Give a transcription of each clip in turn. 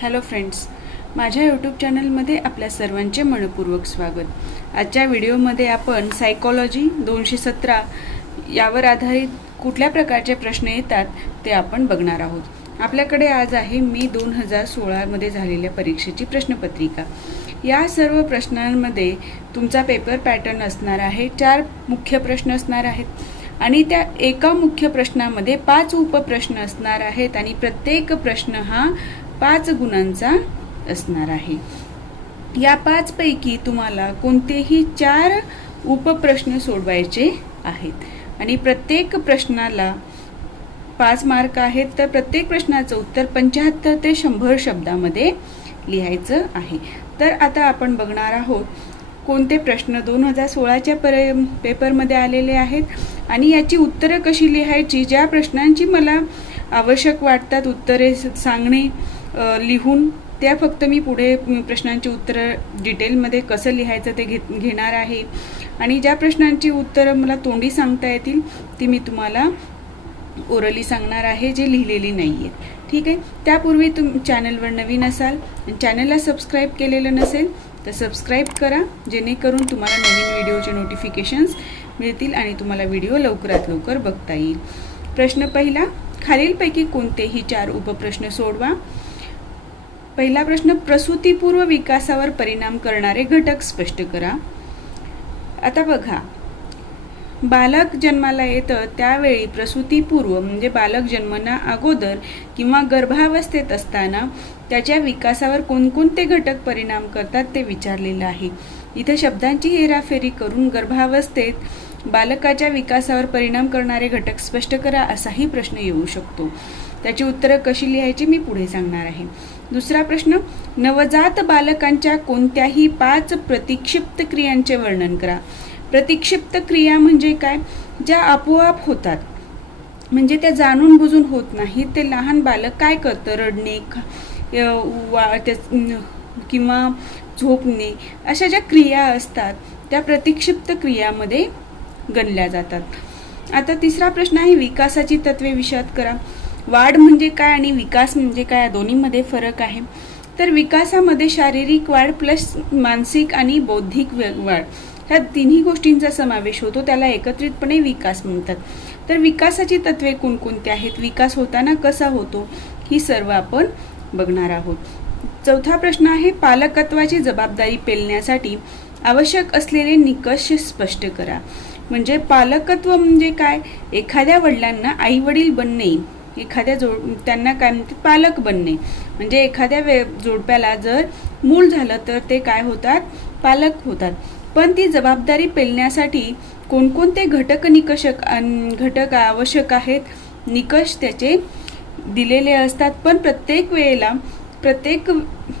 Hello friends, माझ्या YouTube चॅनलमध्ये आपल्या सर्वांचे मनपूर्वक स्वागत। आजच्या व्हिडिओमध्ये आपण सायकोलॉजी 217 यावर आधारित कुठल्या प्रकारचे प्रश्न येतात ते आपण बघणार आहोत। आपल्याकडे आज आहे मे 2016 मध्ये झालेल्या परीक्षेची प्रश्नपत्रिका। या सर्व प्रश्नांमध्ये तुमचा पेपर पॅटर्न असणार आहे। 4 मुख्य प्रश्न असणार आहेत आणि त्या एका मुख्य प्रश्नामध्ये 5 उपप्रश्न असणार आहेत आणि प्रत्येक प्रश्न हा 5 गुणांचा असणार आहे। या 5 पैकी तुम्हाला कोणतेही 4 उपप्रश्न सोडवायचे आहेत आणि प्रत्येक प्रश्नाला 5 मार्क आहेत। तर प्रत्येक प्रश्नाचं उत्तर 75 ते 100 शब्दामध्ये लिहायचं आहे। तर आता आपण बघणार आहोत कोणते प्रश्न 2016च्या पेपरमध्ये आलेले आहेत आणि याची उत्तरं कशी लिहायची। ज्या प्रश्नांची मला आवश्यक वाटतात उत्तरे सांगणे लिहून, त्या फक्त मी पुढे प्रश्नांची उत्तरं डिटेलमध्ये कसं लिहायचं ते घेणार आहे आणि ज्या प्रश्नांची उत्तरं मला तोंडी सांगता येतील ती मी तुम्हाला ओरली सांगणार आहे, जे लिहिलेली नाही आहेत। ठीक आहे। त्यापूर्वी चॅनलवर नवीन असाल आणि चॅनलला सबस्क्राईब केलेलं नसेल तर सबस्क्राईब करा, जेणेकरून तुम्हाला नवीन व्हिडिओचे नोटिफिकेशन्स मिळतील आणि तुम्हाला व्हिडिओ लवकरात लवकर बघता येईल। प्रश्न पहिला, खालीलपैकी कोणतेही 4 उपप्रश्न सोडवा। पहिला प्रश्न, प्रसूतीपूर्व विकासावर परिणाम करणारे घटक स्पष्ट करा। आता बघा, बालक जन्माला येतं त्यावेळी प्रसूतीपूर्व म्हणजे बालक जन्मना अगोदर किंवा गर्भावस्थेत असताना त्याच्या विकासावर कोणकोणते घटक परिणाम करतात ते विचारलेलं आहे। इथे शब्दांची हेराफेरी करून गर्भावस्थेत बालकाच्या विकासावर परिणाम करणारे घटक स्पष्ट करा असाही प्रश्न येऊ शकतो। त्याची उत्तरं कशी लिहायची मी पुढे सांगणार आहे। दुसरा प्रश्न, नवजात बालकांच्या कोणत्याही 5 प्रतिक्षिप्त क्रियांचे वर्णन करा। प्रतिक्षिप्त क्रिया म्हणजे काय? ज्या आपोआप होतात, म्हणजे त्या जाणून बुजून होत नाहीत। ते लहान बालक काय करतं, रडणे किंवा झोपणे, अशा ज्या क्रिया असतात त्या प्रतिक्षिप्त क्रियामध्ये गणल्या जातात। आता तिसरा प्रश्न आहे, विकासाची तत्वे विशद करा। वाढ म्हणजे काय आणि विकास म्हणजे काय, या दोन्हीमध्ये फरक आहे। तर विकासामध्ये शारीरिक वाढ प्लस मानसिक आणि बौद्धिक वाढ ह्या तिन्ही गोष्टींचा समावेश होतो, त्याला एकत्रितपणे विकास म्हणतात। तर विकासाची तत्वे कोणकोणती आहेत, विकास होताना कसा होतो, ही सर्व आपण बघणार आहोत। चौथा प्रश्न आहे, पालकत्वाची जबाबदारी पेलण्यासाठी आवश्यक असलेले निकष स्पष्ट करा। म्हणजे पालकत्व म्हणजे काय, एखाद्या वडिलांना आई वडील बनणे, एखाद्या त्यांना काय म्हणतात, पालक बनणे। म्हणजे एखाद्या जोडप्याला जर मूल झालं तर ते काय होतात, पालक होतात। पण ती जबाबदारी पेलण्यासाठी कोणकोणते घटक आवश्यक आहेत, निकष त्याचे दिलेले असतात। पण प्रत्येक वेळेला प्रत्येक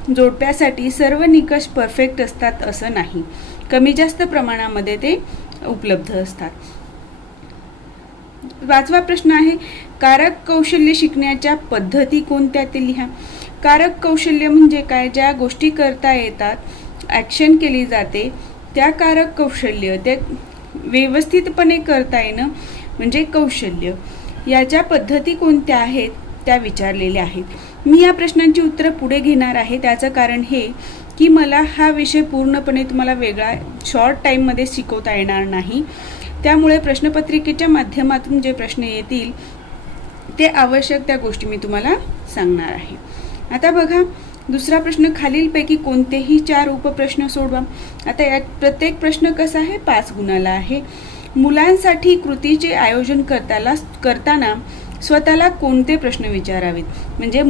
जोडप्यासाठी सर्व निकष परफेक्ट असतात असं नाही, कमी जास्त प्रमाणामध्ये ते उपलब्ध असतात। 5वा प्रश्न आहे, कारक कौशल्य शिकण्याच्या पद्धती कोणत्या ते लिहा। कारक कौशल्य म्हणजे काय, ज्या गोष्टी करता येतात, ॲक्शन केली जाते, त्या कारक कौशल्य, ते व्यवस्थितपणे करता येणं म्हणजे कौशल्य। याच्या पद्धती कोणत्या आहेत त्या विचारलेल्या आहेत। मी या प्रश्नांची उत्तरं पुढे घेणार आहे। त्याचं कारण हे की मला हा विषय पूर्णपणे तुम्हाला वेगळा शॉर्ट टाईममध्ये शिकवता येणार नाही, त्यामुळे प्रश्नपत्रिकेच्या माध्यमातून जे प्रश्न येतील ते आवश्यक त्या गोष्टी मी तुम्हाला सांगणार आहे। आता बघा, दुसरा प्रश्न, खालीलपैकी कोणतेही 4 उपप्रश्न सोडवा। आता यात प्रत्येक प्रश्न कसा आहे, 5 गुणाला आहे। मुलांसाठी कृतीचे आयोजन करताना स्वतःला कोणते प्रश्न विचारावेत। म्हणजे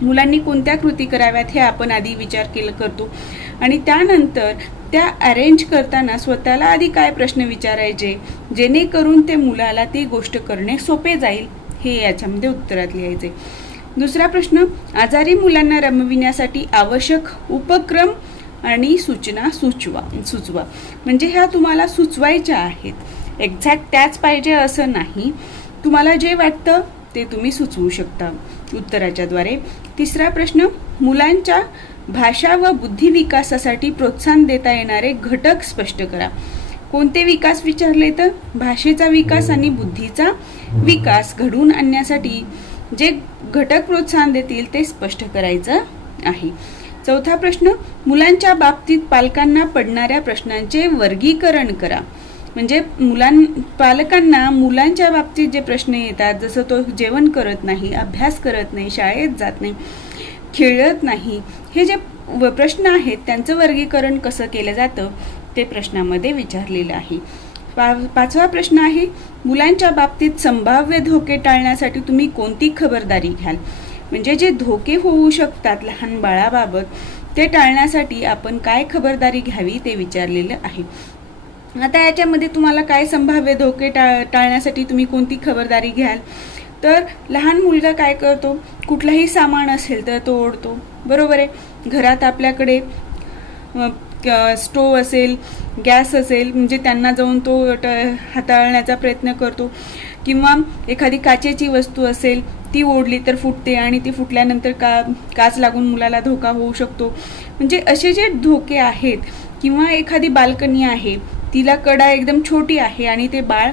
मुलांनी कोणत्या कृती कराव्यात हे आपण आधी विचार करतो आणि त्यानंतर त्या अरेंज करताना स्वतःला आधी काय प्रश्न विचारायचे जेणेकरून ते मुलाला ती गोष्ट करणे सोपे जाईल, हे याच्यामध्ये उत्तरात लिहायचे। दुसरा प्रश्न, आजारी मुलांना रमविण्यासाठी आवश्यक उपक्रम आणि सूचना सुचवा। म्हणजे ह्या तुम्हाला सुचवायच्या आहेत, एक्झॅक्ट त्याच पाहिजे असं नाही, तुम्हाला जे वाटतं ते तुम्ही सुचवू शकता उत्तराच्या द्वारे। तिसरा प्रश्न, मुलांच्या भाषा व बुद्धी विकासासाठी प्रोत्साहन देता येणारे घटक स्पष्ट करा। कोणते विकास विचारले तर भाषेचा विकास आणि बुद्धीचा विकास घडवून आणण्यासाठी जे घटक प्रोत्साहन देतील ते स्पष्ट करायचं आहे. चौथा प्रश्न, मुलांच्या बाबतीत पालकांना पडणाऱ्या प्रश्नांचे वर्गीकरण करा. म्हणजे पालकांना मुलांच्या बाबतीत जे प्रश्न येतात, जसं तो जेवण करत नाही, अभ्यास करत नाही, शाळेत जात नाही, खेळत नाही, हे जे प्रश्न आहेत त्यांचं वर्गीकरण कसं केलं जातं ते प्रश्नामध्ये विचारलेलं आहे. पाचवा प्रश्न आहे, मुलांच्या बाबतीत संभाव्य धोके टाळण्यासाठी तुम्ही कोणती खबरदारी घ्याल. म्हणजे जे धोके होऊ शकतात लहान बाळाबाबत ते टाळण्यासाठी आपण काय खबरदारी घ्यावी ते विचारलेलं आहे. आता याच्यामध्ये तुम्हाला काय संभाव्य धोके टाळण्यासाठी तुम्ही कोणती खबरदारी घ्याल, तर लहान मुलगा काय करतो, कुठलाही सामान असेल तर तो ओढतो, बरोबर आहे. घरात आपल्याकडे स्टोव असेल, गॅस असेल, म्हणजे त्यांना जाऊन तो हाताळण्याचा प्रयत्न करतो. किंवा एखादी काचेची वस्तू असेल ती ओढली तर फुटते आणि ती फुटल्यानंतर काच लागून मुलाला धोका होऊ शकतो. म्हणजे असे जे धोके आहेत. किंवा एखादी बाल्कनी आहे, तिला कडा एकदम छोटी आहे आणि ते बाळ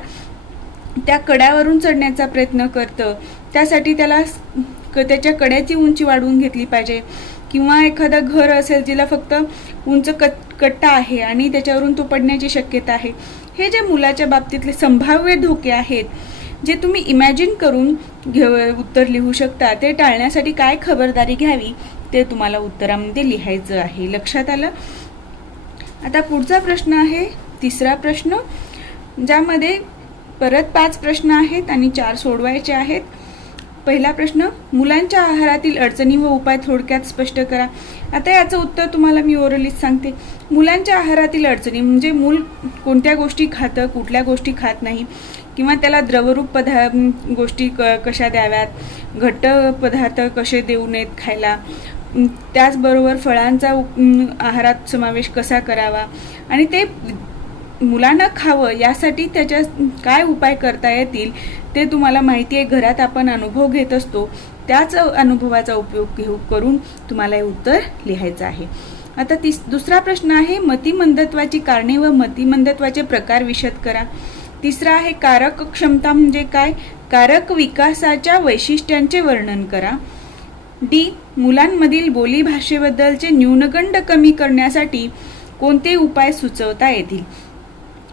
त्या कड्यावरून चढण्याचा प्रयत्न करतं, त्यासाठी त्याला त्याच्या कड्याची उंची वाढवून घेतली पाहिजे. किंवा एखादं घर असेल जिला फक्त उंच कट्टा आहे आणि त्याच्यावरून तो पडण्याची शक्यता आहे. हे जे मुलाच्या बाबतीतले संभाव्य धोके आहेत, जे तुम्ही इमॅजिन करून उत्तर लिहू शकता, ते टाळण्यासाठी काय खबरदारी घ्यावी ते तुम्हाला उत्तरामध्ये लिहायचं आहे. लक्षात आलं. आता पुढचा प्रश्न आहे तिसरा प्रश्न, ज्यामध्ये परत 5 प्रश्न आहेत आणि 4 सोडवायचे आहेत. पहिला प्रश्न, मुलांच्या आहारातील अडचणी व उपाय थोडक्यात स्पष्ट करा. आता याचं उत्तर तुम्हाला मी ओरलीच सांगते. मुलांच्या आहारातील अडचणी म्हणजे मूल कोणत्या गोष्टी खातं, कुठल्या गोष्टी खात नाही, किंवा त्याला द्रवरूप गोष्टी कशा द्याव्यात, घट्ट पदार्थ कसे देऊ नयेत खायला, त्याचबरोबर फळांचा आहारात समावेश कसा करावा आणि ते मुलांना खावं यासाठी त्याच्या काय उपाय करता येतील ते तुम्हाला माहिती आहे. घरात आपण अनुभव घेत असतो, त्याच अनुभवाचा उपयोग करून तुम्हाला हे उत्तर लिहायचं आहे. आता दुसरा प्रश्न आहे, मतिमंदत्वाची कारणे व मतिमंदत्वाचे प्रकार विशद करा. तिसरा आहे, कारक क्षमता म्हणजे काय, कारक विकासाच्या वैशिष्ट्यांचे वर्णन करा. डी, मुलांमधील बोलीभाषेबद्दलचे न्यूनगंड कमी करण्यासाठी कोणते उपाय सुचवता येतील.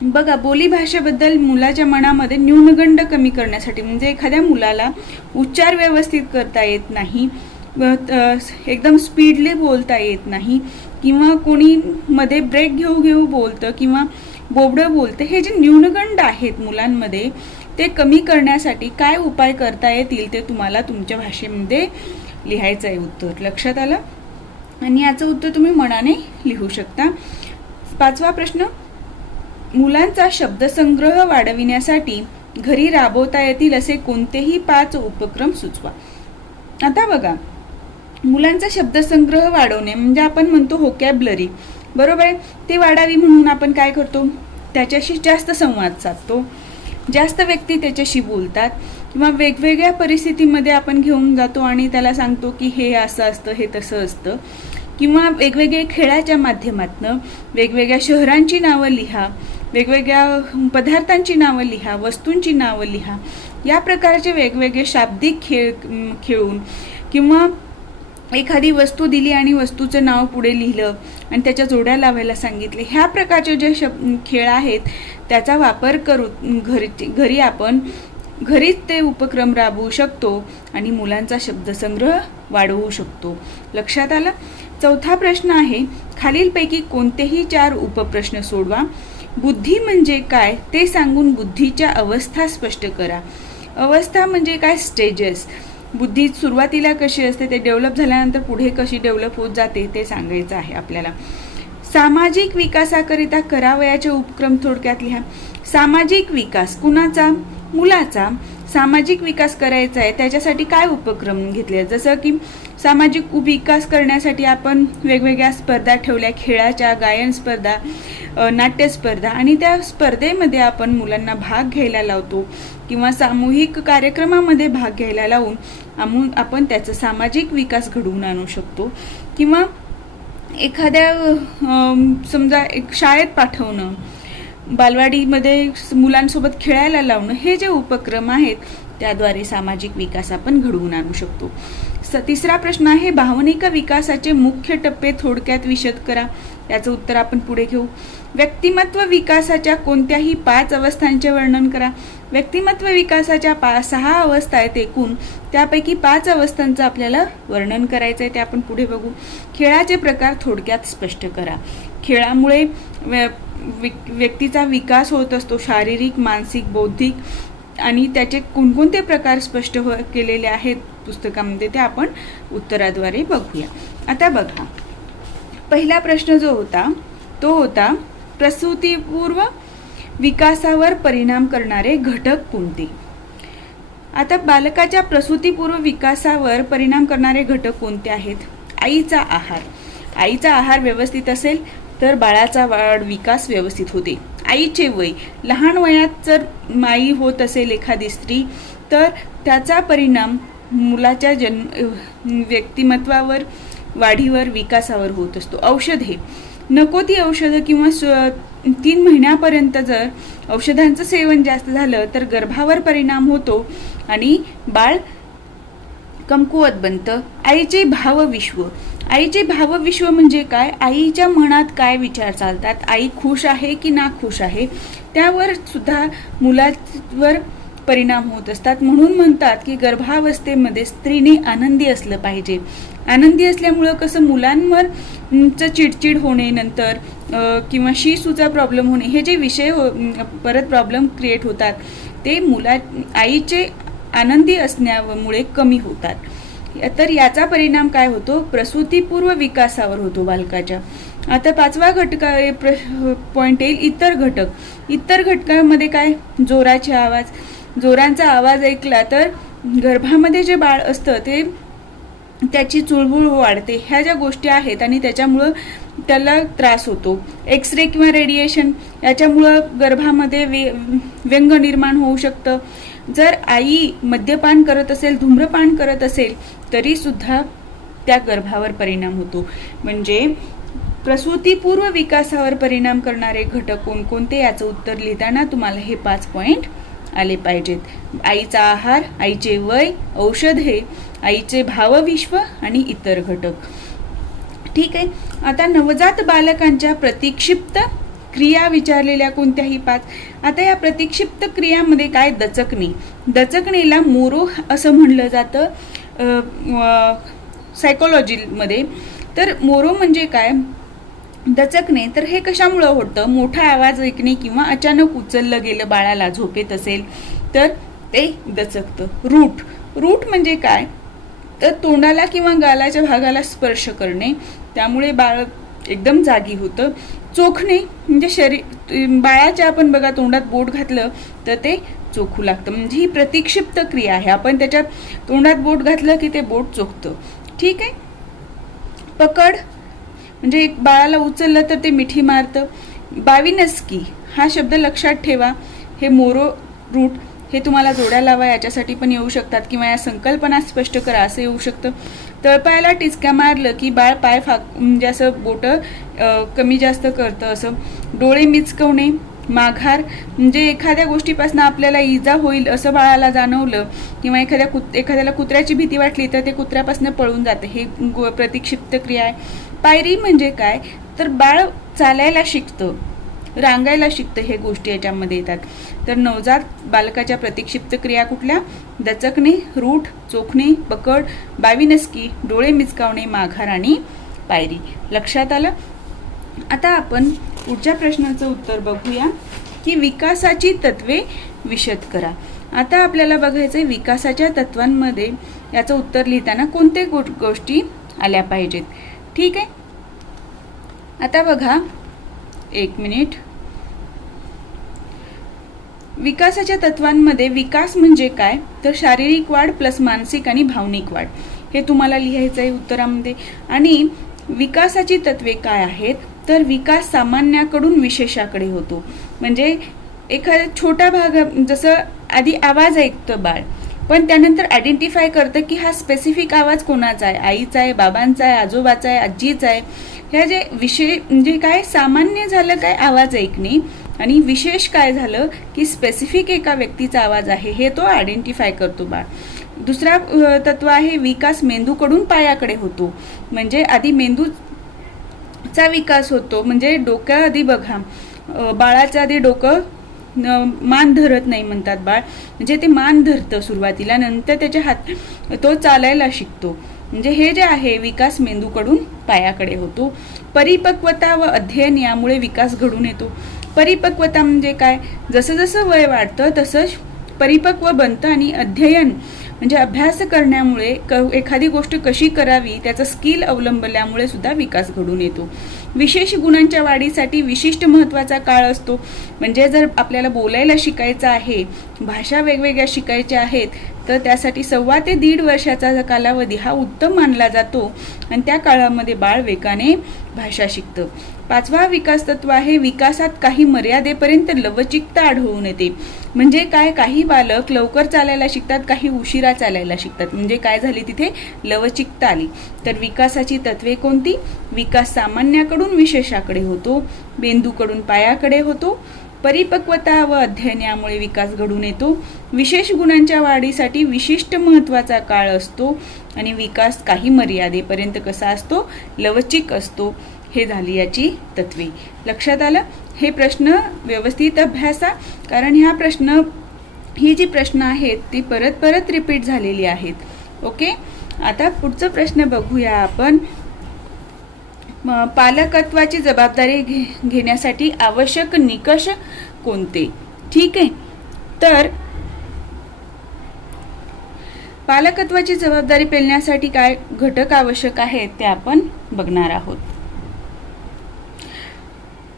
बघा, बोलीभाषेबद्दल मुलाच्या मनामध्ये न्यूनगंड कमी करण्यासाठी म्हणजे एखाद्या मुलाला उच्चार व्यवस्थित करता येत नाही, एकदम स्पीडली बोलता येत नाही, किंवा कोणी मध्ये ब्रेक घेऊ बोलतं किंवा बोबडं बोलतं, हे जे न्यूनगंड आहेत मुलांमध्ये ते कमी करण्यासाठी काय उपाय करता येतील ते तुम्हाला तुमच्या भाषेमध्ये लिहायचं आहे उत्तर. लक्षात आलं. आणि याचं उत्तर तुम्ही मनाने लिहू शकता. 5वा प्रश्न, मुलांचा शब्दसंग्रह वाढविण्यासाठी घरी राबवता येतील असे कोणतेही 5 उपक्रम सुचवा. आता बघा, मुलांचा शब्दसंग्रह वाढवणे म्हणजे आपण म्हणतो व्होकॅब्युलरी, बरोबर आहे. ते वाढावी म्हणून आपण काय करतो, त्याच्याशी जास्त संवाद साधतो, जास्त व्यक्ती त्याच्याशी बोलतात, किंवा वेगवेगळ्या परिस्थितीमध्ये आपण घेऊन जातो आणि त्याला सांगतो की हे असं असतं, हे तसं असतं. किंवा वेगवेगळे खेळाच्या माध्यमातून वेगवेगळ्या शहरांची नावं लिहा, वेगवेगळ्या पदार्थांची नावं लिहा, वस्तूंची नावं लिहा. या प्रकारचे वेगवेगळे शाब्दिक खेळून किंवा एखादी वस्तू दिली आणि वस्तूचं नाव पुढे लिहिलं आणि त्याच्या जोड्या लावायला सांगितले, ह्या प्रकारचे जे खेळ आहेत त्याचा वापर करून घरी आपण घरीच ते उपक्रम राबवू शकतो आणि मुलांचा शब्दसंग्रह वाढवू शकतो. लक्षात आलं. 4था प्रश्न आहे, खालीलपैकी कोणतेही 4 उपप्रश्न सोडवा. बुद्धी म्हणजे काय ते सांगून बुद्धीच्या अवस्था स्पष्ट करा. अवस्था म्हणजे काय, स्टेजेस. बुद्धी सुरुवातीला कशी असते, ते डेव्हलप झाल्यानंतर पुढे कशी डेव्हलप होत जाते ते सांगायचं आहे आपल्याला. सामाजिक विकासाकरिता करावयाचे उपक्रम थोडक्यात लिहा. सामाजिक विकास कुणाचा, मुलाचा. सामाजिक विकास करायचा आहे त्याच्यासाठी काय उपक्रम घेतले, जसं की सामाजिक विकास करण्यासाठी आपण वेगवेगळ्या स्पर्धा ठेवल्या, खेळाच्या, गायन स्पर्धा, नाट्य स्पर्धा, आणि त्या स्पर्धेमध्ये आपण मुलांना भाग घ्यायला लावतो किंवा सामूहिक कार्यक्रमामध्ये भाग घ्यायला लावून आपण त्याचा सामाजिक विकास घडवून आणू शकतो. किंवा एखाद्या समजा एक शाळेत पाठवणं, बालवाडीमध्ये मुलांसोबत खेळायला लावणं, हे जे उपक्रम आहेत त्याद्वारे सामाजिक विकास आपण घडवून आणू शकतो. तिसरा प्रश्न आहे, भावनिक विकासाचे मुख्य टप्पे थोडक्यात विशद करा. याचं उत्तर आपण पुढे घेऊ. व्यक्तिमत्व विकासाच्या कोणत्याही 5 अवस्थांचे वर्णन करा. व्यक्तिमत्व विकासाच्या 6 अवस्था आहेत एकूण, त्यापैकी 5 अवस्थांचं आपल्याला वर्णन करायचं आहे, ते आपण पुढे बघू. खेळाचे प्रकार थोडक्यात स्पष्ट करा. खेळामुळे व्यक्तीचा विकास होत असतो, शारीरिक, मानसिक, बौद्धिक, आणि त्याचे कोणकोणते प्रकार स्पष्ट केलेले आहेत पुस्तकामध्ये ते आपण उत्तराद्वारे बघूया. आता बघा, पहिला प्रश्न जो होता तो होता, प्रसूतीपूर्व विकासावर परिणाम करणारे घटक कोणते. आता बालकाच्या प्रसूतीपूर्व विकासावर परिणाम करणारे घटक कोणते आहेत. आईचा आहार. आईचा आहार व्यवस्थित असेल तर बाळाचा वाढ विकास व्यवस्थित होते. आईचे वय. लहान वयात जर आई होत असेल एखादी स्त्री तर त्याचा परिणाम मुलाच्या व्यक्तिमत्वावर, वाढीवर, विकासावर होत असतो. औषधे. नको ती औषधं किंवा 3 महिन्यापर्यंत जर औषधांचं सेवन जास्त झालं तर गर्भावर परिणाम होतो आणि बाळ कमकुवत बनतं. आईचे भावविश्व. आईचे भावविश्व म्हणजे काय, आईच्या मनात काय विचार चालतात, आई खुश आहे की ना खुश आहे, त्यावर सुद्धा मुलावर परिणाम होत असतात. म्हणून म्हणतात की गर्भावस्थेमध्ये स्त्रीने आनंदी असलं पाहिजे. आनंदी असल्यामुळं कसं मुलांवर चिडचिड होणे नंतर किंवा शीसूचा प्रॉब्लेम होणे, हे जे विषय परत प्रॉब्लेम क्रिएट होतात ते आईचे आनंदी असण्यामुळे कमी होतात. तर याचा परिणाम काय होतो, प्रसूतीपूर्व विकासावर होतो बालकाच्या. आता 5वा पॉइंट येईल, इतर घटक. इतर घटकामध्ये काय, जोराचे आवाज. जोरांचा आवाज ऐकला तर गर्भामध्ये जे बाळ असतं ते त्याची चुळबुळ वाढते. ह्या ज्या गोष्टी आहेत आणि त्याच्यामुळं त्याला त्रास होतो. एक्सरे किंवा रेडिएशन याच्यामुळं गर्भामध्ये व्यंग निर्माण होऊ शकतं. जर आई मद्यपान करत असेल, धूम्रपान करत असेल तरी सुद्धा त्या गर्भावर परिणाम होतो. म्हणजे प्रसूतीपूर्व विकासावर परिणाम करणारे घटक कोणकोणते याचं उत्तर लिहिताना तुम्हाला हे 5 पॉइंट आले पाहिजेत. आईचा आहार, आईचे वय, औषधे, आईचे भावविश्व आणि इतर घटक. ठीक आहे. आता नवजात बालकांच्या प्रतिक्षिप्त क्रिया विचारलेल्या कोणत्याही 5. आता या प्रतिक्षिप्त क्रियामध्ये काय, दचकणे. दचकणीला मोरो असं म्हणलं जातं सायकोलॉजीमध्ये. तर मोरो म्हणजे काय, दचकणे. तर हे कशामुळं होतं, मोठा आवाज ऐकणे किंवा अचानक उचललं गेलं बाळाला झोपेत असेल तर ते दचकतं. रूट. रूट म्हणजे काय, तर तोंडाला किंवा गालाच्या भागाला स्पर्श करणे, त्यामुळे बाळ एकदम जागी होतं. चोखणे म्हणजे बाळाच्या आपण बघा तोंडात बोट घातलं तर ते चोखू लागतं, म्हणजे ही प्रतिक्षिप्त क्रिया आहे. आपण त्याच्या तोंडात बोट घातलं की ते बोट चोखतं. ठीक आहे. पकड म्हणजे एक बाळाला उचललं तर ते मिठी मारतं. बाविनस्की हा शब्द लक्षात ठेवा. हे मोरो रूट, हे तुम्हाला जोड्या लावा याच्यासाठी पण येऊ शकतात किंवा या संकल्पना स्पष्ट करा असं येऊ शकतं. तळपायाला टिचक्या मारलं की बाळ पाय म्हणजे असं बोटं कमी जास्त करतं असं. डोळे मिचकवणे. माघार म्हणजे एखाद्या गोष्टीपासून आपल्याला इजा होईल असं बाळाला जाणवलं किंवा एखाद्याला कुत्र्याची भीती वाटली तर ते कुत्र्यापासून पळून जाते, हे प्रतिक्षिप्त क्रिया आहे. पायरी म्हणजे काय, तर बाळ चालायला शिकतं, रांगायला शिकतं, हे गोष्टी याच्यामध्ये येतात. तर नवजात बालकाच्या प्रतिक्षिप्त क्रिया कुठल्या, दचकणे, रूट, चोखणे, पकड, बाविनस्की, डोळे मिचकावणे, माघार आणि पायरी. लक्षात आलं. आता आपण पुढच्या प्रश्नाचं उत्तर बघूया की विकासाची तत्वे विशद करा. आता आपल्याला बघायचंय विकासाच्या तत्वांमध्ये याचं उत्तर लिहिताना कोणते गोष्टी आल्या पाहिजेत. ठीक आहे. आता बघा, 1 मिनिट. विकासाच्या तत्वांमध्ये विकास म्हणजे काय, तर शारीरिक वाढ प्लस मानसिक आणि भावनिक वाढ, हे तुम्हाला लिहायचं आहे उत्तरामध्ये. आणि विकासाची तत्वे काय आहेत, तर विकास सामान्याकडून विशेषाकडे होतो. म्हणजे एखाद्या छोट्या जसं आधी आवाज ऐकतं बाळ, पण त्यानंतर आयडेंटिफाय करतं की हा स्पेसिफिक आवाज कोणाचा आहे, आईचा आहे, बाबांचा आहे, आजोबाचा आहे, आजीचा आहे. ह्या जे विषय म्हणजे काय, सामान्य झालं काय आवाज ऐकणे, आणि विशेष काय झालं की स्पेसिफिक एका व्यक्तीचा आवाज आहे हे तो आयडेंटिफाय करतो बाळ. दुसरा तत्व आहे विकास मेंदूकडून पायाकडे होतो. म्हणजे आधी मेंदूचा विकास होतो. म्हणजे डोक्या आधी बघा, बाळाच्या आधी डोकं मान धरत नाही म्हणतात बाळ. म्हणजे ते मान धरतं सुरुवातीला, नंतर त्याच्या हात तो चालायला शिकतो. म्हणजे हे जे आहे विकास मेंदूकडून पायाकडे होतो. परिपक्वता व अध्ययन यामुळे विकास घडून येतो. परिपक्वता म्हणजे काय, जसं जसं वय वाढतं तसं परिपक्व बनतं. आणि अध्ययन म्हणजे अभ्यास करण्यामुळे एखादी गोष्ट कशी करावी त्याचं स्किल अवलंबल्यामुळे सुद्धा विकास घडून येतो. विशेष गुणांच्या वाढीसाठी विशिष्ट महत्त्वाचा काळ असतो. म्हणजे जर आपल्याला बोलायला शिकायचं आहे, भाषा वेगवेगळ्या शिकायच्या आहेत, तर त्यासाठी 1.25 ते 1.5 वर्षाचा कालावधी हा उत्तम मानला जातो. आणि त्या काळामध्ये बाळ वेगाने भाषा शिकतं. 5वा विकास तत्व आहे विकासात काही मर्यादेपर्यंत लवचिकता आढळून येते. म्हणजे काय, काही बालक लवकर चालायला शिकतात, काही उशिरा चालायला शिकतात. म्हणजे काय झाली, तिथे लवचिकता आली. तर विकासाची तत्वे कोणती, विकास सामान्याकडून विशेषाकडे होतो, मेंदूकडून पायाकडे होतो, परिपक्वता व अध्ययन यामुळे विकास घडून येतो, विशेष गुणांच्या वाढीसाठी विशिष्ट महत्त्वाचा काळ असतो, आणि विकास काही मर्यादेपर्यंत कसा असतो, लवचिक असतो. हे झाली याची तत्वे. लक्षात आलं. हे प्रश्न व्यवस्थित अभ्यासा, कारण ही जी प्रश्न आहेत ती परत परत रिपीट झालेली आहेत. ओके, आता पुढचा प्रश्न बघूया आपण. पालकत्वाची जबाबदारी घेण्यासाठी आवश्यक निकष कोणते. ठीक आहे, तर पालकत्वाची जबाबदारी पेलण्यासाठी काय घटक आवश्यक आहेत ते आपण बघणार आहोत.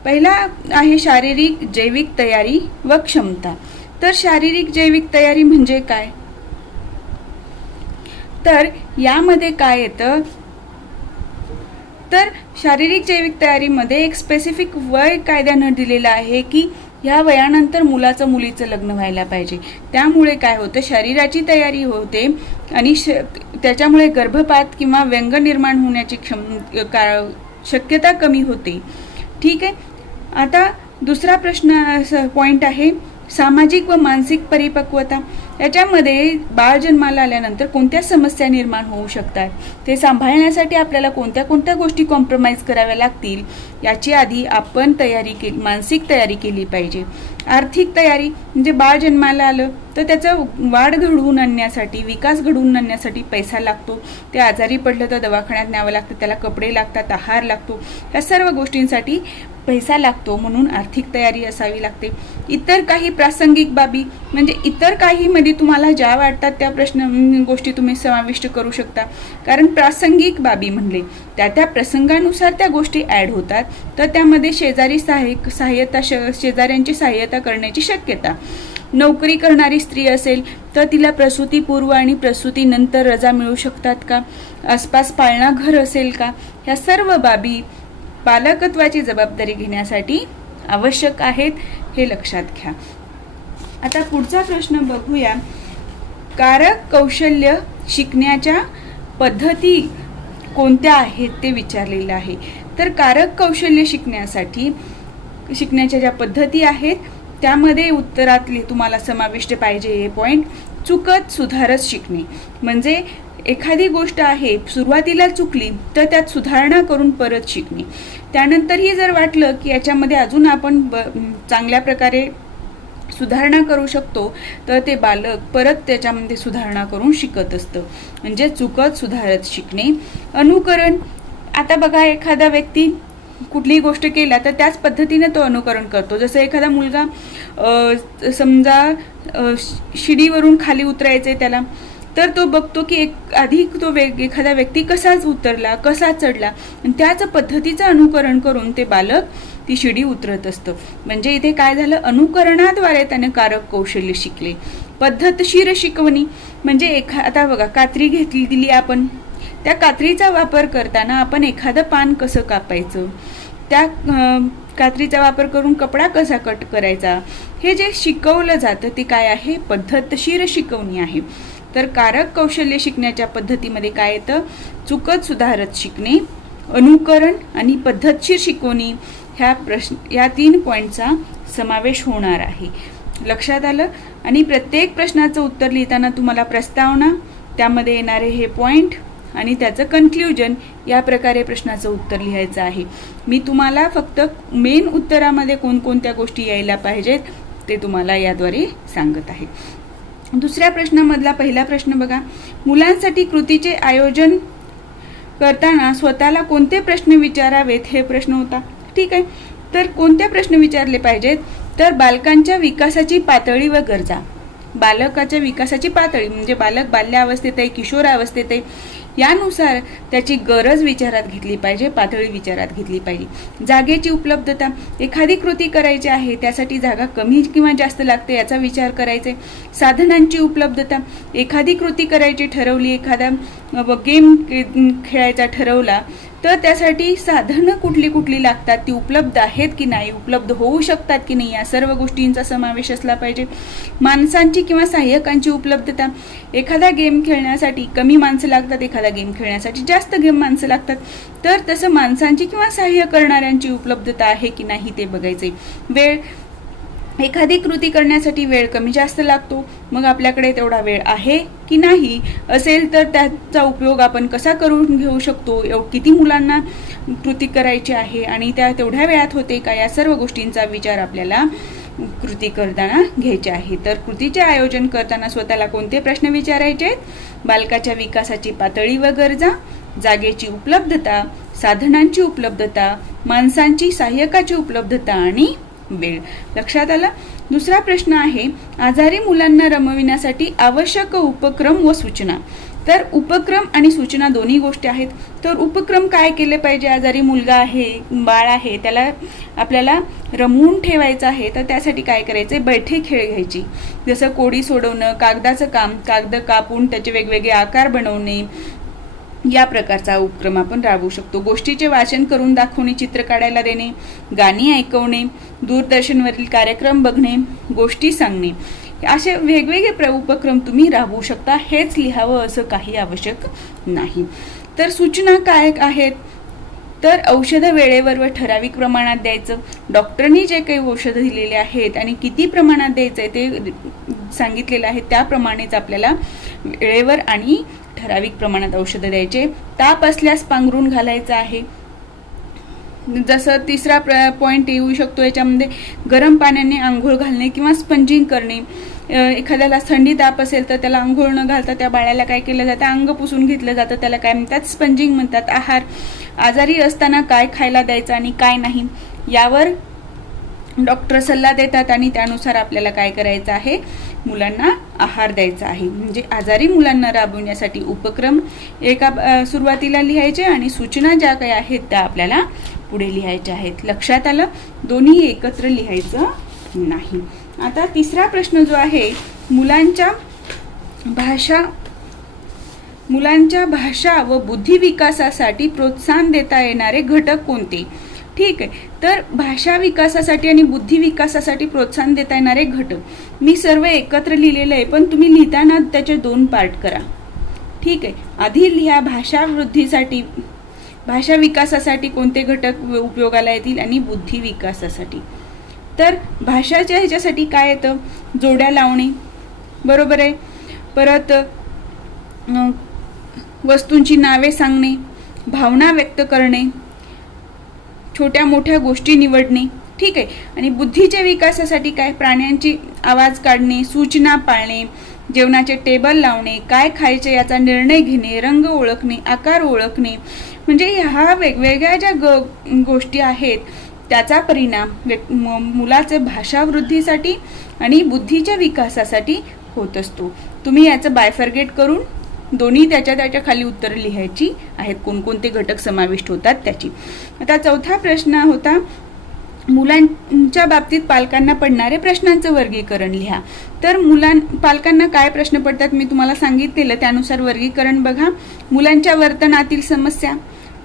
पहिला आहे शारीरिक जैविक तयारी व क्षमता. तर शारीरिक जैविक तयारी म्हणजे काय, तर यामध्ये काय येतं, तर शारीरिक जैविक तयारीमध्ये एक स्पेसिफिक वय कायद्यानं दिलेलं आहे की ह्या वयानंतर मुलाचं मुलीचं लग्न व्हायला पाहिजे. त्यामुळे काय होतं, शरीराची तयारी होते आणि त्याच्यामुळे गर्भपात किंवा व्यंग निर्माण होण्याची शक्यता कमी होते. ठीक आहे. आता दुसरा पॉइंट आहे सामाजिक व मानसिक परिपक्वता. याच्यामध्ये बाळ जन्माला आल्यानंतर कोणत्या समस्या निर्माण होऊ शकतात, ते सांभाळण्यासाठी आपल्याला कोणत्या कोणत्या गोष्टी कॉम्प्रोमाइज कराव्या लागतील याची आधी आपण मानसिक तयारी केली पाहिजे. आर्थिक तयारी म्हणजे बाळ जन्माला आलं तर त्याचं वाढ घडवून आणण्यासाठी, विकास घडवून आणण्यासाठी पैसा लागतो. ते आजारी पडलं तर दवाखान्यात न्यावं लागतं, त्याला कपडे लागतात, आहार लागतो, या सर्व गोष्टींसाठी पैसा लागतो, म्हणून आर्थिक तयारी असावी लागते. इतर काही प्रासंगिक बाबी म्हणजे इतर काही मध्ये तुम्हाला ज्या वाटतात त्या गोष्टी तुम्ही समाविष्ट करू शकता, कारण प्रासंगिक बाबी म्हणले त्या प्रसंगानुसार त्या गोष्टी ऍड होतात. तर त्यामध्ये शेजाऱ्यांची सहाय्यता करण्याची शक्यता. नोकरी करणारी स्त्री असेल तर तिला प्रसूतीपूर्व आणि प्रसूतीनंतर रजा मिळू शकतात का, आसपास पाळणा घर असेल का, ह्या सर्व बाबी पालकत्वाची जबाबदारी घेण्यासाठी आवश्यक आहेत, हे लक्षात घ्या. आता पुढचा प्रश्न बघूया. कारक कौशल्य शिकण्याच्या पद्धती कोणत्या आहेत ते विचारलेलं आहे. तर कारक कौशल्य शिकण्याच्या ज्या पद्धती आहेत त्यामध्ये उत्तरातले तुम्हाला समाविष्ट पाहिजे हे पॉइंट. चुकत सुधारत शिकणे म्हणजे एखादी गोष्ट आहे सुरुवातीला चुकली तर त्यात सुधारणा करून परत शिकणे. त्यानंतरही जर वाटलं की याच्यामध्ये अजून आपण चांगल्या प्रकारे सुधारणा करू शकतो तर ते बालक परत त्याच्यामध्ये सुधारणा करून शिकत असतं. म्हणजे चुकत सुधारत शिकणे. अनुकरण, आता बघा एखादा व्यक्ती कुठलीही गोष्ट केला तर त्याच पद्धतीने तो अनुकरण करतो. जसं एखादा मुलगा समजा शिडीवरून खाली उतरायचे त्याला, तर तो बघतो की एखादा व्यक्ती कसाच उतरला, कसा चढला, आणि त्याच पद्धतीचं अनुकरण करून ते बालक ती शिडी उतरत असतं. म्हणजे इथे काय झालं, अनुकरणाद्वारे त्याने कारक कौशल्य शिकले. पद्धतशीर शिकवणी म्हणजे आता बघा कात्री दिली आपण, त्या कात्रीचा वापर करताना आपण एखादं पान कसं कापायचं, त्या कात्रीचा वापर करून कपडा कसा कट करायचा, हे जे शिकवलं जातं ते काय आहे, पद्धतशीर शिकवणी आहे. तर कारक कौशल्य शिकण्याच्या पद्धतीमध्ये काय येतं, चुकत सुधारत शिकणे, अनुकरण आणि पद्धतशीर शिकवणी या 3 पॉईंटचा समावेश होणार आहे. लक्षात आलं? आणि प्रत्येक प्रश्नाचं उत्तर लिहिताना तुम्हाला प्रस्तावना, त्यामध्ये येणारे हे पॉईंट आणि त्याचं कन्क्ल्युजन, या प्रकारे प्रश्नाचं उत्तर लिहायचं आहे. मी तुम्हाला फक्त मेन उत्तरामध्ये कोणकोणत्या गोष्टी यायला पाहिजेत ते तुम्हाला याद्वारे सांगत आहे. दुसऱ्या प्रश्नामधला पहिला प्रश्न बघा. मुलांसाठी कृतीचे आयोजन करताना स्वतःला कोणते प्रश्न विचारावेत, हे प्रश्न होता. ठीक आहे, तर कोणते प्रश्न विचारले पाहिजेत? तर बालकांच्या विकासाची पातळी व गरजा. बालकाच्या विकासाची पातळी म्हणजे बालक बाल्यावस्थेत आहे, किशोरावस्थेत आहे, यानुसार त्याची गरज विचारात घेतली पाहिजे, पातळी विचारात घेतली पाहिजे. जागेची उपलब्धता. एखादी कृती करायची आहे, त्यासाठी जागा कमी किंवा जास्त लागते याचा विचार करायचा. साधनांची उपलब्धता. एखादी कृती करायची ठरवली, एखादा गेम खेळायचा ठरवला, तर त्यासाठी साधनं कुठली कुठली लागतात, ती उपलब्ध आहेत की नाही, उपलब्ध होऊ शकतात की नाही, या सर्व गोष्टींचा समावेश असला पाहिजे. माणसांची किंवा सहाय्यकांची उपलब्धता. एखादा गेम खेळण्यासाठी कमी माणसं लागतात, एखादा गेम खेळण्यासाठी जास्त माणसं लागतात, तर तसं माणसांची किंवा सहाय्य करणाऱ्यांची उपलब्धता आहे की नाही ते बघायचे. वेळ. एखादी कृती करण्यासाठी वेळ कमी जास्त लागतो, मग आपल्याकडे तेवढा वेळ आहे की नाही, असेल तर त्याचा उपयोग आपण कसा करून घेऊ शकतो, किती मुलांना कृती करायची आहे आणि त्या तेवढ्या वेळात होते का, या सर्व गोष्टींचा विचार आपल्याला कृती करताना घ्यायचे आहे. तर कृतीचे आयोजन करताना स्वतःला कोणते प्रश्न विचारायचे? बालकाच्या विकासाची पातळी व गरजा, जागेची उपलब्धता, साधनांची उपलब्धता, माणसांची सहाय्यकाची उपलब्धता आणि वेळ. लक्षात आलं? दुसरा प्रश्न आहे, आजारी मुलांना रमविण्यासाठी आवश्यक उपक्रम व सूचना. तर उपक्रम आणि सूचना दोन्ही गोष्टी आहेत. तर उपक्रम काय केले पाहिजे? आजारी मुलगा आहे, बाळ आहे, त्याला आपल्याला रमवून ठेवायचं आहे, तर त्यासाठी काय करायचे? बैठे खेळ घ्यायची. जसं कोडी सोडवणं, कागदाचं काम, कागद कापून त्याचे वेगवेगळे आकार बनवणे, या प्रकारचा उपक्रम आपण राबवू शकतो. गोष्टीचे वाचन करून दाखवणे, चित्र काढायला देणे, गाणी ऐकवणे, दूरदर्शनवरील कार्यक्रम बघणे, गोष्टी सांगणे, असे वेगवेगळे उपक्रम तुम्ही राबवू शकता. हेच लिहावं असं काही आवश्यक नाही. तर सूचना काय आहेत? तर औषधं वेळेवर व ठराविक प्रमाणात द्यायचं. डॉक्टरनी जे काही औषधं दिलेले आहेत आणि किती प्रमाणात द्यायचं आहे ते सांगितलेलं आहे, त्याप्रमाणेच आपल्याला वेळेवर आणि ठराविक प्रमाणात औषधं द्यायचे. ताप असल्यास पांघरून घालायचं आहे. जसं तिसरा पॉईंट येऊ शकतो याच्यामध्ये, गरम पाण्याने आंघोळ घालणे किंवा स्पंजिंग करणे. एखाद्याला थंडी ताप असेल तर त्याला आंघोळ न घालता त्या बाळाला काय केलं जातं? अंग पुसून घेतलं जातं, त्याला काय म्हणतात? स्पंजिंग म्हणतात. आहार. आजारी असताना काय खायला द्यायचं आणि काय नाही, यावर डॉक्टर सल्ला देतात आणि त्यानुसार आपल्याला काय करायचं आहे? मुलांना आहार द्यायचा आहे. म्हणजे आजारी मुलांना राबवण्यासाठी उपक्रम एका सुरुवातीला लिहायचे आणि सूचना ज्या काही आहेत त्या आपल्याला पुढे लिहायच्या आहेत. लक्षात आलं? दोन्ही एकत्र लिहायचं नाही. आता तिसरा प्रश्न जो आहे, मुलांच्या भाषा व बुद्धी विकासासाठी प्रोत्साहन देता येणारे घटक कोणते? ठीक आहे, तर भाषा विकासासाठी आणि बुद्धी विकासासाठी प्रोत्साहन देता येणारे घटक मी सर्व एकत्र लिहिलेलं आहे, पण तुम्ही लिहिताना त्याचे 2 पार्ट करा. ठीक आहे, आधी लिहा भाषा विकासासाठी कोणते घटक उपयोगाला येतील आणि बुद्धी विकासासाठी. तर भाषाच्या ह्याच्यासाठी काय येतं? जोड्या लावणे, बरोबर आहे. परत वस्तूंची नावे सांगणे, भावना व्यक्त करणे, छोट्या मोठ्या गोष्टी निवडणे. ठीक आहे. आणि बुद्धीच्या विकासासाठी काय? प्राण्यांची आवाज काढणे, सूचना पाळणे, जेवणाचे टेबल लावणे, काय खायचे याचा निर्णय घेणे, रंग ओळखणे, आकार ओळखणे. म्हणजे ह्या वेगवेगळ्या ज्या गोष्टी आहेत त्याचा परिणाम मुलाचे भाषावृद्धीसाठी आणि बुद्धीच्या विकासासाठी होत असतो. तुम्ही याचं बायफर्गेट करून दोन्ही त्याच्या खाली उत्तर लिहायची आहेत, कोणकोणते घटक समाविष्ट होतात त्याची. आता चौथा प्रश्न होता, मुलांच्या बाबतीत पालकांना पडणारे प्रश्नांचं वर्गीकरण लिहा. तर पालकांना काय प्रश्न पडतात मी तुम्हाला सांगितलेलं, त्यानुसार वर्गीकरण बघा. मुलांच्या वर्तनातील समस्या,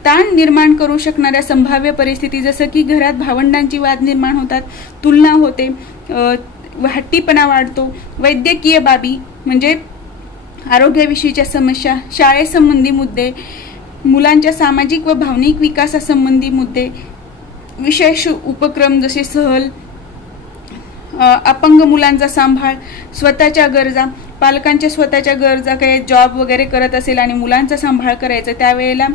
ताण निर्माण करू शकणाऱ्या संभाव्य परिस्थिती, जसं की घरात भावंडांची वाद निर्माण होतात, तुलना होते, हट्टीपणा वाढतो, वैद्यकीय बाबी म्हणजे आरोग्याविषयीच्या समस्या, शाळेसंबंधी मुद्दे, मुलांच्या सामाजिक व भावनिक विकासासंबंधी मुद्दे, विशेष उपक्रम जसे सहल, अपंग मुलांचा सांभाळ, स्वतःच्या गरजा, पालकांच्या स्वतःच्या गरजा, काही जॉब वगैरे करत असेल आणि मुलांचा सांभाळ करायचा त्यावेळेला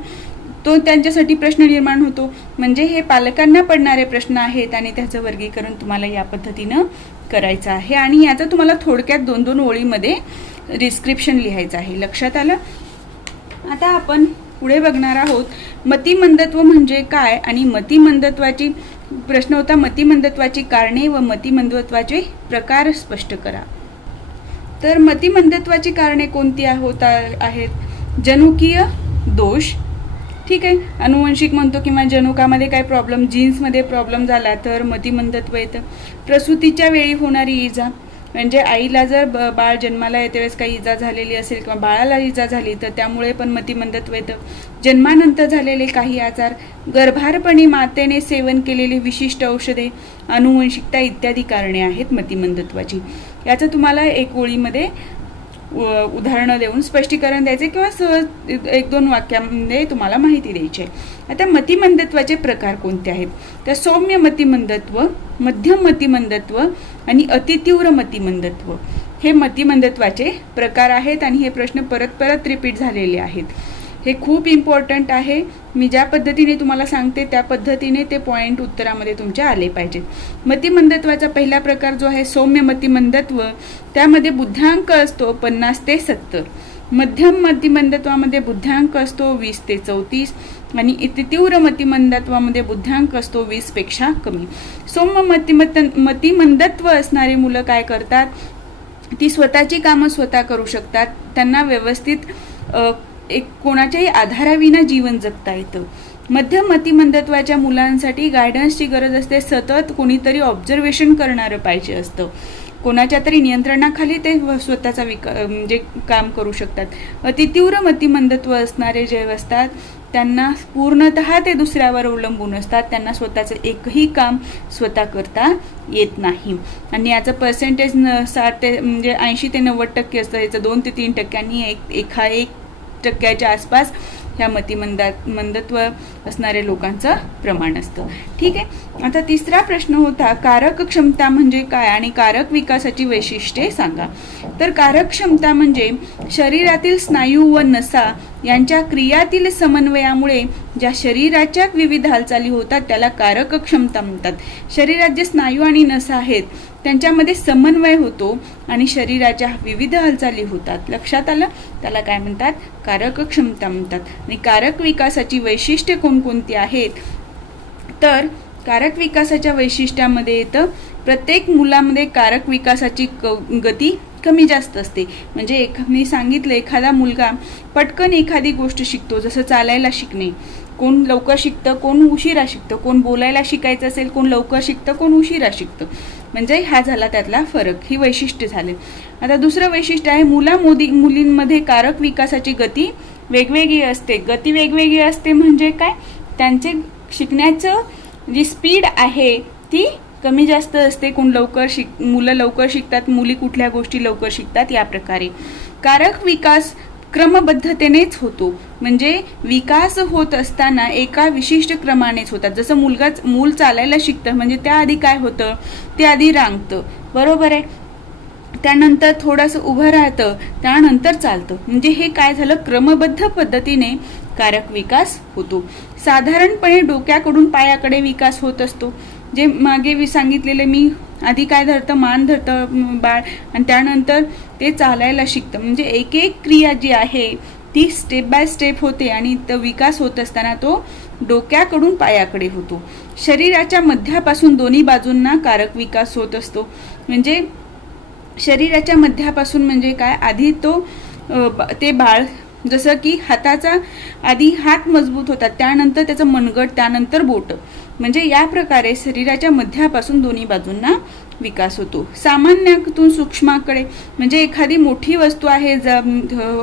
तो त्यांच्यासाठी प्रश्न निर्माण होतो. म्हणजे हे पालकांना पडणारे प्रश्न आहेत आणि त्याचं वर्गीकरण तुम्हाला या पद्धतीनं करायचं आहे आणि याचं तुम्हाला थोडक्यात 2-2 ओळीमध्ये डिस्क्रिप्शन लिहायचं आहे. लक्षात आलं? आता आपण पुढे बघणार आहोत मतिमंदत्व म्हणजे काय आणि मतिमंदत्वाची प्रश्न होता मतिमंदत्वाची कारणे व मतिमंदत्वाचे प्रकार स्पष्ट करा. तर मतिमंदत्वाची कारणे कोणती आहेत? जनुकीय दोष, ठीक आहे, अनुवंशिक म्हणतो किंवा जनुकामध्ये काही प्रॉब्लेम, जीन्समध्ये प्रॉब्लेम झाला तर मतिमंदत्व येतं. प्रसूतीच्या वेळी होणारी इजा, म्हणजे आईला जर बाळ जन्माला येते वेळेस काही इजा झालेली असेल किंवा बाळाला इजा झाली तर त्यामुळे पण मतिमंदत्व येतं. जन्मानंतर झालेले काही आजार, गर्भारपणी मातेने सेवन केलेली विशिष्ट औषधे, अनुवंशिकता इत्यादी कारणे आहेत मतिमंदत्वाची. याचं तुम्हाला एक ओळीमध्ये उदाहरणं देऊन स्पष्टीकरण द्यायचे किंवा सहज 1-2 वाक्यामध्ये तुम्हाला माहिती द्यायची आहे. आता मतिमंदत्वाचे प्रकार कोणते आहेत? तर सौम्य मतिमंदत्व, मध्यम मतिमंदत्व आणि अतितीव्र मतिमंदत्व हे मतिमंदत्वाचे प्रकार आहेत आणि हे प्रश्न परत रिपीट झालेले आहेत. हे खूप इम्पॉर्टंट आहे. मी ज्या पद्धतीने तुम्हाला सांगते त्या पद्धतीने ते पॉईंट उत्तरामध्ये तुमच्या आले पाहिजेत. मतिमंदत्वाचा पहिला प्रकार जो आहे सौम्य मतिमंदत्व, त्यामध्ये बुद्ध्यांक असतो 50 ते 70. मध्यम मतिमंदत्वामध्ये बुद्ध्यांक असतो 20 ते 34 आणि तीव्र मतिमंदत्वामध्ये बुद्ध्यांक असतो 20 पेक्षा कमी. सौम्य मतिमंदत्व असणारी मुलं काय करतात? ती स्वतःची कामं स्वतः करू शकतात. त्यांना व्यवस्थित एक कोणाच्याही आधाराविना जीवन जगता येतं. मध्यम मतिमंदत्वाच्या मुलांसाठी गायडन्सची गरज असते. सतत कोणीतरी ऑब्झर्वेशन करणारं पाहिजे असतं. कोणाच्या तरी नियंत्रणाखाली ते स्वतःचा म्हणजे काम करू शकतात. अतितीव्र मतिमंदत्व असणारे जे असतात त्यांना पूर्णतः ते दुसऱ्यावर अवलंबून असतात. त्यांना स्वतःचं एकही काम स्वतः करता येत नाही आणि याचं पर्सेंटेज 80 ते 90% असतं. याचं 2 ते 3 टक्क्यांनी 1% आसपास ह्या मतिमंदत्व असणाऱ्या लोकांचं प्रमाण असतं. ठीक आहे. आता तिसरा प्रश्न होता कारक क्षमता म्हणजे काय आणि कारक विकासाची वैशिष्ट्ये सांगा. तर कारक क्षमता म्हणजे शरीरातील स्नायू व नसा यांच्या क्रियातील समन्वयामुळे ज्या शरीराच्या विविध हालचाली होतात त्याला कारक क्षमता म्हणतात. शरीरात जे स्नायू आणि नसा आहेत त्यांच्यामध्ये समन्वय होतो आणि शरीराच्या विविध हालचाली होतात. लक्षात आलं? त्याला काय म्हणतात? कारक क्षमता म्हणतात. आणि कारक विकासाची वैशिष्ट्ये कोणकोणती आहेत? तर कारक विकासाच्या वैशिष्ट्यामध्ये येतं प्रत्येक मुलामध्ये कारक विकासाची गती कमी जास्त असते. म्हणजे मी सांगितलं एखादा मुलगा पटकन एखादी गोष्ट शिकतो, जसं चालायला शिकणे. कोण लवकर शिकतं, कोण उशिरा शिकतं. कोण बोलायला शिकायचं असेल, कोण लवकर शिकतं, कोण उशिरा शिकतं. म्हणजे हा झाला त्यातला फरक, ही वैशिष्ट्य झाले. आता दुसरं वैशिष्ट्य आहे मुलींमध्ये कारक विकासाची गती वेगवेगळी असते. गती वेगवेगळी असते म्हणजे काय? त्यांचे शिकण्याचं जी स्पीड आहे ती कमी जास्त असते. मुलं लवकर शिकतात, मुली कुठल्या गोष्टी लवकर शिकतात. या प्रकारे कारक विकास क्रमबद्धतेनेच होतो. म्हणजे विकास होत असताना एका विशिष्ट क्रमानेच होतात. जसं मूल चालायला शिकतं म्हणजे त्याआधी काय होतं? ते आधी रांगतं, बरोबर आहे. त्यानंतर थोडंसं उभं राहतं, त्यानंतर चालतं. म्हणजे हे काय झालं? क्रमबद्ध पद्धतीने कारक विकास होतो. साधारणपणे डोक्याकडून पायाकडे विकास होत असतो. जे मागे सांगितलेले मी आधी काय धरतं? मान धरतं बाळ आणि त्यानंतर ते चालायला शिकतं. म्हणजे एक क्रिया जी आहे ती स्टेप बाय स्टेप होते आणि तो विकास होत असताना तो डोक्याकडून पायाकडे होतो. शरीराच्या मध्यापासून दोन्ही बाजूंना कारक विकास होत असतो. म्हणजे शरीराच्या मध्यापासून म्हणजे काय? आधी ते बाळ जसं की हाताचा आधी हात मजबूत होतात, त्यानंतर त्याचं मनगट, त्यानंतर बोट. म्हणजे या प्रकारे शरीराच्या मध्यापासून दोन्ही बाजूंना विकास होतो. सामान्यातून सूक्ष्माकडे म्हणजे एखादी मोठी वस्तू आहे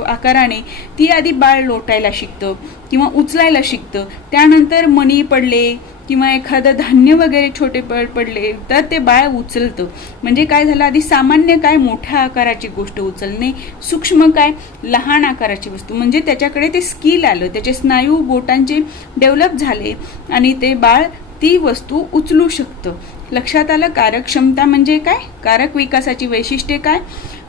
आकाराने, ती आधी बाळ लोटायला शिकतं किंवा उचलायला शिकतं. त्यानंतर मणी पडले किंवा एखादं धान्य वगैरे छोटे पडले तर ते बाळ उचलतं. म्हणजे काय झालं? आधी सामान्य काय? मोठ्या आकाराची गोष्ट उचलणे. सूक्ष्म काय? लहान आकाराची वस्तू. म्हणजे त्याच्याकडे ते स्किल आलं, त्याचे स्नायू बोटांचे डेव्हलप झाले आणि ते बाळ ती वस्तू उचलू शकतं. लक्षात आलं? कार्यक्षमता म्हणजे काय? कारक विकासाची वैशिष्ट्ये काय?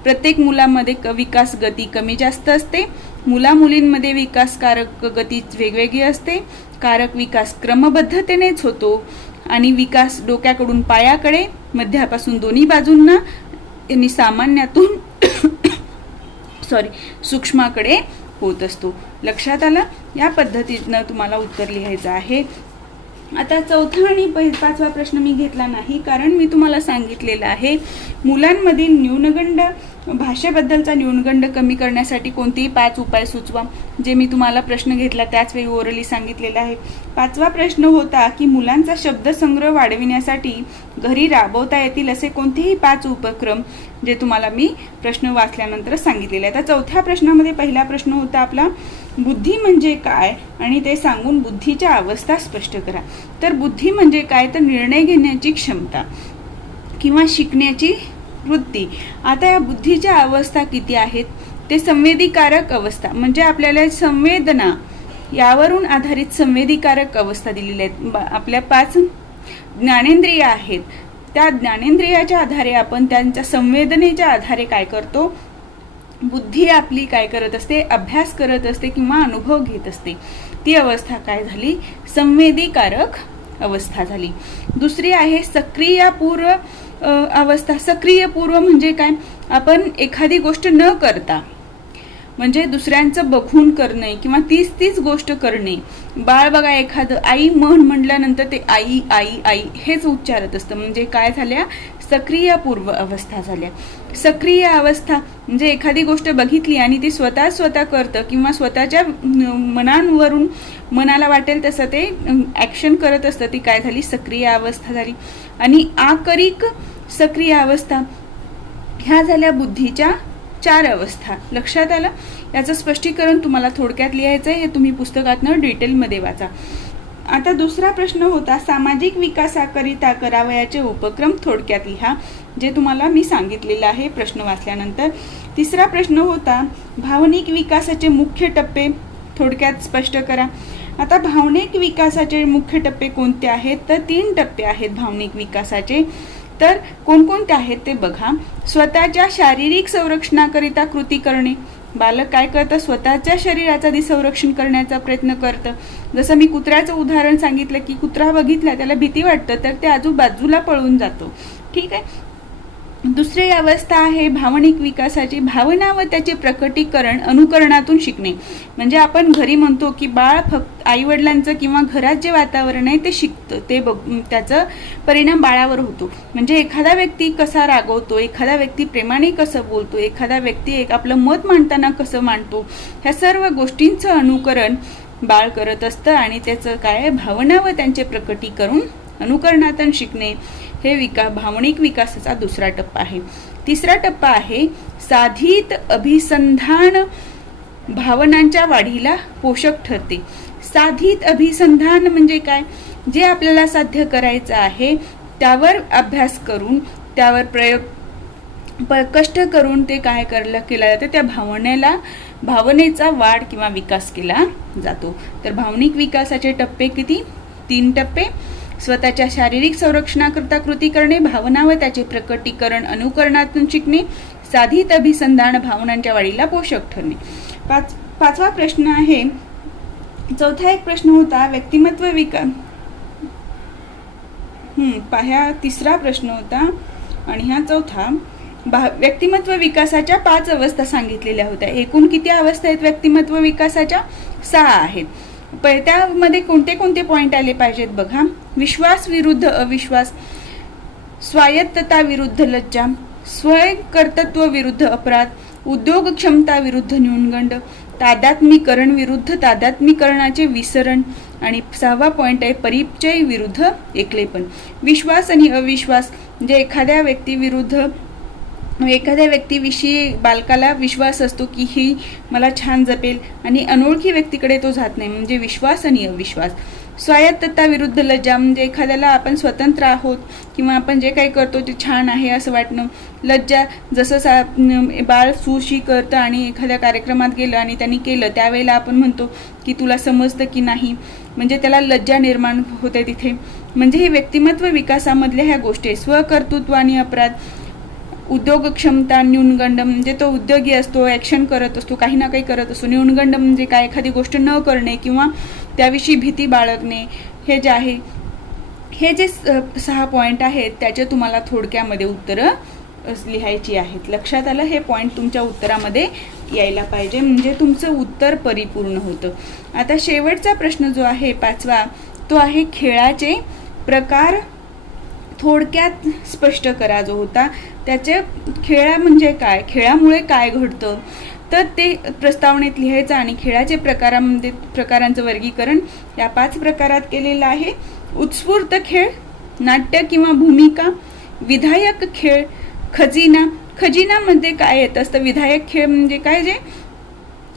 प्रत्येक मुलामध्ये विकास गती कमी जास्त असते. मुलींमध्ये विकास कारक गती वेगवेगळी असते. कारक विकास क्रमबद्धतेनेच होतो आणि विकास डोक्याकडून पायाकडे, मध्यापासून दोन्ही बाजूंना आणि सामान्यातून सूक्ष्माकडे होत असतो. लक्षात आलं? या पद्धतीनं तुम्हाला उत्तर लिहायचं आहे. आता चौथा आणि पाचवा प्रश्न मी घेतला नाही, कारण मी तुम्हाला सांगितलेलं आहे मुलांमधील न्यूनगंड, भाषेबद्दलचा न्यूनगंड कमी करण्यासाठी कोणतेही 5 उपाय सुचवा. जे मी तुम्हाला प्रश्न घेतला त्याच वेळी ओरली सांगितलेलं आहे. पाचवा प्रश्न होता की मुलांचा शब्दसंग्रह वाढविण्यासाठी घरी राबवता येतील असे कोणतेही 5 उपक्रम, जे तुम्हाला मी प्रश्न वाचल्यानंतर सांगितलेले आहे. आता चौथ्या प्रश्नामध्ये पहिला प्रश्न होता आपला, बुद्धी म्हणजे काय आणि ते सांगून बुद्धीच्या अवस्था स्पष्ट करा. तर बुद्धी म्हणजे काय? तर निर्णय घेण्याची क्षमता किंवा शिकण्याची वृत्ती. आता या बुद्धीच्या अवस्था किती आहेत? ते संवेदीकारक अवस्था म्हणजे आपल्याला संवेदना यावरून आधारित संवेदीकारक अवस्था दिलेल्या आहेत. आपल्या 5 ज्ञानेंद्रिय आहेत. त्या ज्ञानेंद्रियाच्या आधारे आपण त्यांच्या संवेदनेच्या आधारे काय करतो? बुद्धी आपली काय करत असते? अभ्यास करत असते किंवा अनुभव घेत असते. ती अवस्था काय झाली? संवेदीकारक अवस्था झाली. दुसरी आहे सक्रिय पूर्व अवस्था. सक्रिय पूर्व म्हणजे काय? आपण एखादी गोष्ट न करता, म्हणजे दुसऱ्यांचं बघून करणे किंवा तीच गोष्ट करणे. बाळ बघा एखादं आई म्हटल्यानंतर ते आई आई आई हेच उच्चारत असतं, म्हणजे काय झाल्या? सक्रिय पूर्व अवस्था झाल्या. सक्रिय अवस्था म्हणजे एखादी गोष्ट बघितली आणि ती स्वतः करतं किंवा स्वतःच्या मनांवरून मनाला वाटेल तसं ते ॲक्शन करत असतं, ती काय झाली? सक्रिय अवस्था झाली. आणि आकरिक सक्रिय अवस्था ह्या झाल्या बुद्धीच्या 4 अवस्था. लक्षात आलं? याचं स्पष्टीकरण तुम्हाला थोडक्यात लिहायचं आहे. हे तुम्ही पुस्तकातनं डिटेलमध्ये वाचा. आता दुसरा प्रश्न होता, सामाजिक विकासाकरिता करावयाचे उपक्रम थोडक्यात लिहा, जे तुम्हाला मी सांगितलेलं आहे प्रश्न वाचल्यानंतर. तिसरा प्रश्न होता, भावनिक विकासाचे मुख्य टप्पे थोडक्यात स्पष्ट करा. आता भावनिक विकासाचे मुख्य टप्पे कोणते आहेत? तर 3 टप्पे आहेत भावनिक विकासाचे. तर कोणकोणते आहेत ते बघा. स्वतःच्या शारीरिक संरक्षणाकरिता कृती करणे. बालक काय करतं? स्वतःच्या शरीराचं संरक्षण करण्याचा प्रयत्न करतं. जसं मी कुत्र्याचं उदाहरण सांगितलं की कुत्रा बघितला त्याला भीती वाटतं तर ते आजूबाजूला पळून जातो. ठीक आहे. दुसरी अवस्था आहे भावनिक विकासाची, भावना व त्याचे प्रकटीकरण अनुकरणातून शिकणे. म्हणजे आपण घरी म्हणतो की बाळ फक्त आई वडिलांचं किंवा घरात जे वातावरण आहे ते शिकतं, ते त्याचा परिणाम बाळावर होतो. म्हणजे एखादा व्यक्ती कसा रागवतो, एखादा व्यक्ती प्रेमाने कसं बोलतो, एखादा व्यक्ती आपलं मत मांडताना कसं मांडतो, ह्या सर्व गोष्टींचं अनुकरण बाळ करत असतं आणि त्याचं काय? भावना व त्यांचे प्रकटीकरण अनुकरणातून शिकणे. हे भावनिक विकासाचा दुसरा टप्पा आहे. तिसरा टप्पा आहे साधित अभिसंधान, भावनांच्या वाढीला पोषक ठरते. साधित अभिसंधान म्हणजे काय? जे आपल्याला साध्य करायचं आहे त्यावर अभ्यास करून, त्यावर कष्ट करून ते काय केलं जातं? त्या भावनेचा वाढ किंवा विकास केला जातो. तर भावनिक विकासाचे टप्पे किती? 3 टप्पे. स्वतःच्या शारीरिक संरक्षणाकरिता कृती करणे, भावना व त्याचे प्रकटीकरण अनुकरणातून शिकणे, साधित अभिसंधान, भावनांच्या वाढीला पोषक ठरणे. पाचवा प्रश्न आहे. चौथा एक प्रश्न होता व्यक्तिमत्व विकास. ह्या तिसरा प्रश्न होता आणि ह्या चौथा. व्यक्तिमत्व विकासाच्या 5 अवस्था सांगितलेल्या होत्या. एकूण किती अवस्था आहेत व्यक्तिमत्व विकासाच्या? 6 आहेत. त्यामध्ये कोणते कोणते पॉइंट आले पाहिजेत बघा. विश्वास विरुद्ध अविश्वास, स्वायत्तता विरुद्ध लज्जा, स्वयंकर्तृत्व विरुद्ध अपराध, उद्योग क्षमता विरुद्ध न्यूनगंड, तादात्मीकरण विरुद्ध तादात्मीकरणाचे विसरण आणि 6वा पॉइंट आहे परिचय विरुद्ध एकलेपण. विश्वास आणि अविश्वास म्हणजे एखाद्या व्यक्तीविषयी बालकाला विश्वास असतो की ही मला छान जपेल आणि अनोळखी व्यक्तीकडे तो जात नाही, म्हणजे विश्वास आणि अविश्वास. स्वायत्तता विरुद्ध लज्जा म्हणजे एखाद्याला आपण स्वतंत्र आहोत किंवा आपण जे काही करतो ते छान आहे असं वाटणं. लज्जा जसं बाळ सुशी करतं आणि एखाद्या कार्यक्रमात गेलं आणि त्यांनी केलं त्यावेळेला आपण म्हणतो की तुला समजतं की नाही, म्हणजे त्याला लज्जा निर्माण होते तिथे. म्हणजे हे व्यक्तिमत्व विकासामधल्या ह्या गोष्टी आहे. स्वकर्तृत्व आणि अपराध, उद्योगक्षमता, न्यूनगंड म्हणजे तो उद्योगी असतो, ॲक्शन करत असतो, काही ना काही करत असतो. न्यूनगंड म्हणजे काय, एखादी गोष्ट न करणे किंवा त्याविषयी भीती बाळगणे. हे जे आहे, हे जे 6 पॉईंट आहेत त्याचे तुम्हाला थोडक्यामध्ये उत्तरं लिहायची आहेत. लक्षात आलं? हे पॉईंट तुमच्या उत्तरामध्ये यायला पाहिजे, म्हणजे तुमचं उत्तर परिपूर्ण होतं. आता शेवटचा प्रश्न जो आहे 5वा, तो आहे खेळाचे प्रकार थोडक्यात स्पष्ट करा. जो होता त्याचे खेळा म्हणजे काय, खेळामुळे काय घडतं, तर ते प्रस्तावनेत लिहायचं. आणि खेळाचे प्रकारांचं वर्गीकरण या 5 प्रकारात केलेलं आहे. उत्स्फूर्त खेळ, नाट्य किंवा भूमिका, विधायक खेळ, खजिनामध्ये काय येत असतं. विधायक खेळ म्हणजे काय, जे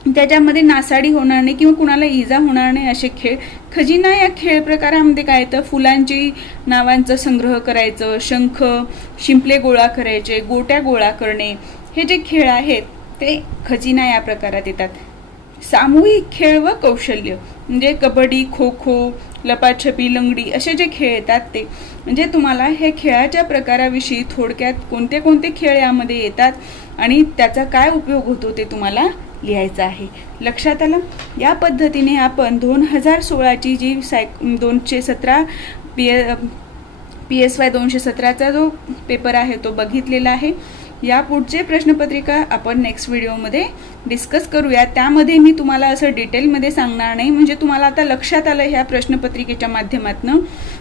त्याच्यामध्ये नासाडी होणार नाही किंवा कुणाला इजा होणार नाही असे खेळ. खजिना या खेळ प्रकारामध्ये काय येतं, फुलांची नावांचा संग्रह करायचं, शंख शिंपले गोळा करायचे, गोट्या गोळा करणे, हे जे खेळ आहेत ते खजिना या प्रकारात येतात. सामूहिक खेळ व कौशल्य म्हणजे कबड्डी, खो खो, लपाछपी, लंगडी असे जे खेळ येतात ते, म्हणजे तुम्हाला हे खेळाच्या प्रकाराविषयी थोडक्यात कोणते कोणते खेळ यामध्ये येतात आणि त्याचा काय उपयोग होतो ते तुम्हाला लिहायचं आहे. लक्षात आलं? या पद्धतीने आपण 2016ची जी 217 PSY 217चा जो पेपर आहे तो बघितलेला आहे. या पुढचे प्रश्नपत्रिका आपण नेक्स्ट व्हिडिओमध्ये डिस्कस करूया. त्यामध्ये मी तुम्हाला असं डिटेलमध्ये सांगणार नाही, म्हणजे तुम्हाला आता लक्षात आलं ह्या प्रश्नपत्रिकेच्या माध्यमातून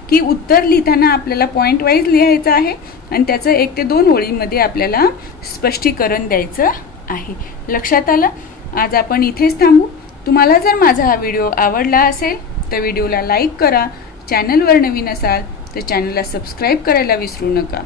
की उत्तर लिहिताना आपल्याला पॉईंट वाईज लिहायचं आहे आणि त्याचं 1 ते 2 ओळीमध्ये आपल्याला स्पष्टीकरण द्यायचं आहे. लक्षात आलं? आज आपण इथेच थांबू. तुम्हाला जर माझा हा व्हिडिओ आवडला असेल तर व्हिडिओला लाईक करा. चॅनलवर नवीन असाल तर चॅनलला सबस्क्राईब करायला विसरू नका.